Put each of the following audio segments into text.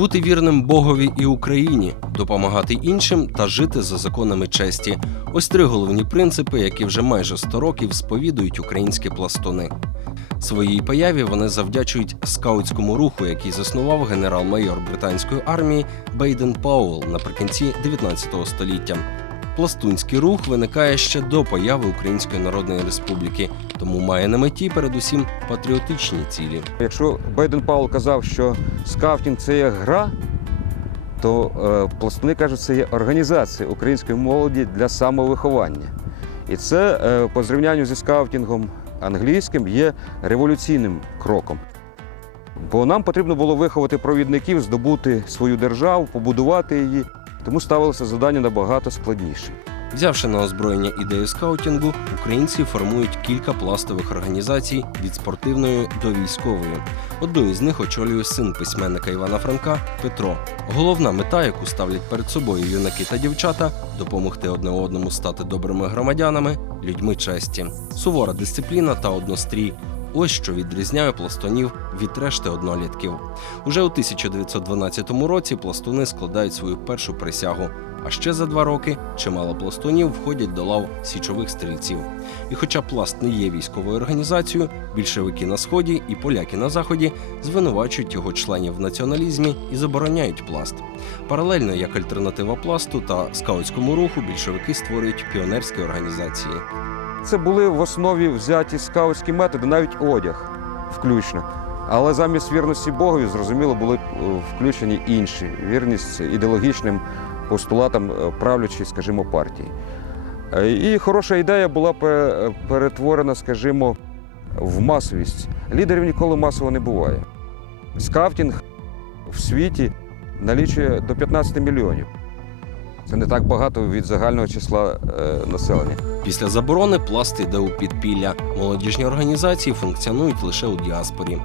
бути вірним Богові і Україні, допомагати іншим та жити за законами честі. Ось три головні принципи, які вже майже 100 років сповідують українські пластуни. Своїй появі вони завдячують скаутському руху, який заснував генерал-майор британської армії Бейден Пауел наприкінці 19 століття. Пластунський рух виникає ще до появи Української Народної Республіки, тому має на меті передусім патріотичні цілі. Якщо Бейден Паул казав, що скаутінг це є гра, то е, пластуни кажуть, це є організація української молоді для самовиховання. І це е, по зрівнянню зі скаутінгом англійським є революційним кроком. Бо нам потрібно було виховати провідників, здобути свою державу, побудувати її. Тому ставилося завдання набагато складніше. Взявши на озброєння ідею скаутінгу, українці формують кілька пластових організацій від спортивної до військової. Одну із них очолює син письменника Івана Франка Петро. Головна мета, яку ставлять перед собою юнаки та дівчата, допомогти одне одному стати добрими громадянами, людьми честі, сувора дисципліна та однострій. Ось що відрізняє пластунів від решти однолітків. Уже у 1912 році пластуни складають свою першу присягу. А ще за два роки чимало пластунів входять до лав січових стрільців. І хоча пласт не є військовою організацією, більшовики на сході і поляки на заході звинувачують його членів в націоналізмі і забороняють пласт. Паралельно як альтернатива пласту та скаутському руху більшовики створюють піонерські організації. Це були в основі взяті скаутські методи, навіть одяг включно. Але замість вірності Богові, зрозуміло, були е, включені інші вірність ідеологічним постулатам е, правлячої, скажімо, партії. Е, І хороша ідея була перетворена, скажімо, в масовість. Лідерів ніколи масово не буває. Скаутінг в світі налічує до 15 мільйонів. Це не так багато від загального числа е, населення. Після заборони пласт йде у підпілля. Молодіжні організації функціонують лише у діаспорі.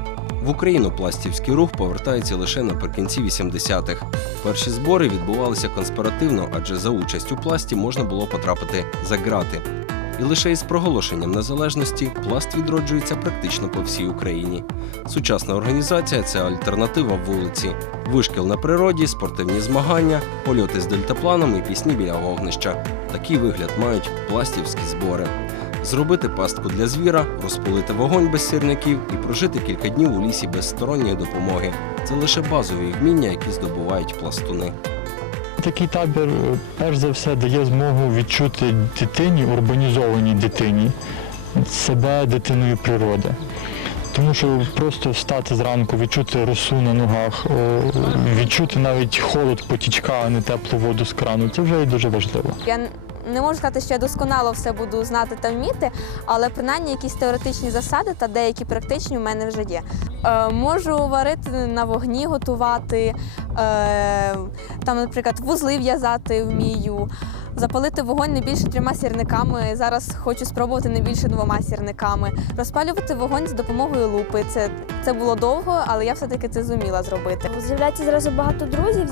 В Україну пластівський рух повертається лише наприкінці 80-х. Перші збори відбувалися конспіративно, адже за участь у пласті можна було потрапити за грати. І лише із проголошенням незалежності пласт відроджується практично по всій Україні. Сучасна організація це альтернатива вулиці, вишкіл на природі, спортивні змагання, польоти з дельтапланом і пісні біля вогнища. Такий вигляд мають пластівські збори. Зробити пастку для звіра, розпалити вогонь без сірників і прожити кілька днів у лісі без сторонньої допомоги. Це лише базові вміння, які здобувають пластуни. Такий табір, е, перш за все, дає змогу відчути дитині, урбанізованій дитині, себе дитиною природи. Тому що просто встати зранку, відчути росу на ногах, відчути навіть холод потічка, а не теплу воду з крану, це вже і дуже важливо. Не можу сказати, що я досконало все буду знати та вміти, але принаймні якісь теоретичні засади та деякі практичні в мене вже є. Е, можу варити на вогні, готувати, е, там, наприклад, вузли в'язати вмію. Запалити вогонь не більше трьома сірниками. Зараз хочу спробувати не більше двома сірниками. Розпалювати вогонь з допомогою лупи. Це, це було довго, але я все-таки це зуміла зробити. З'являється зразу багато друзів,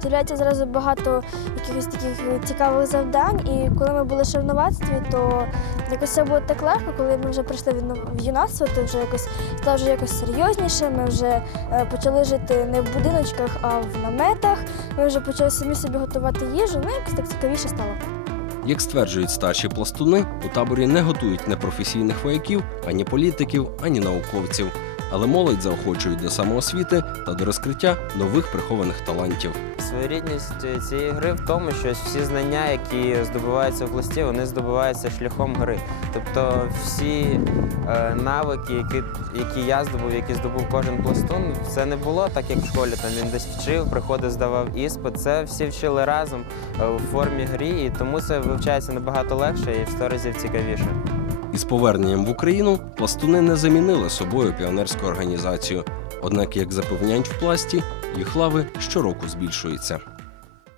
з'являється зразу багато якихось таких цікавих завдань. І коли ми були ще в новацтві, то якось все було так легко. Коли ми вже прийшли в юнацтво, то вже якось стало вже якось серйозніше. Ми вже е, почали жити не в будиночках, а в наметах. Ми вже почали самі собі готувати їжу. Ну якось так цікавіше стало. Як стверджують старші пластуни, у таборі не готують непрофесійних вояків, ані політиків, ані науковців. Але молодь заохочують до самоосвіти та до розкриття нових прихованих талантів. Своєрідність е, цієї гри в тому, що всі знання, які здобуваються в пласті, вони здобуваються шляхом гри. Тобто всі е, навики, які, які я здобув, які здобув кожен пластун, це не було так, як в школі. Там він десь вчив, приходив, здавав іспит. Це всі вчили разом е, у формі грі, і тому це вивчається набагато легше і в сто разів цікавіше. Із поверненням в Україну пластуни не замінили собою піонерську організацію. Однак, як запевняють в пласті, їх лави щороку збільшуються.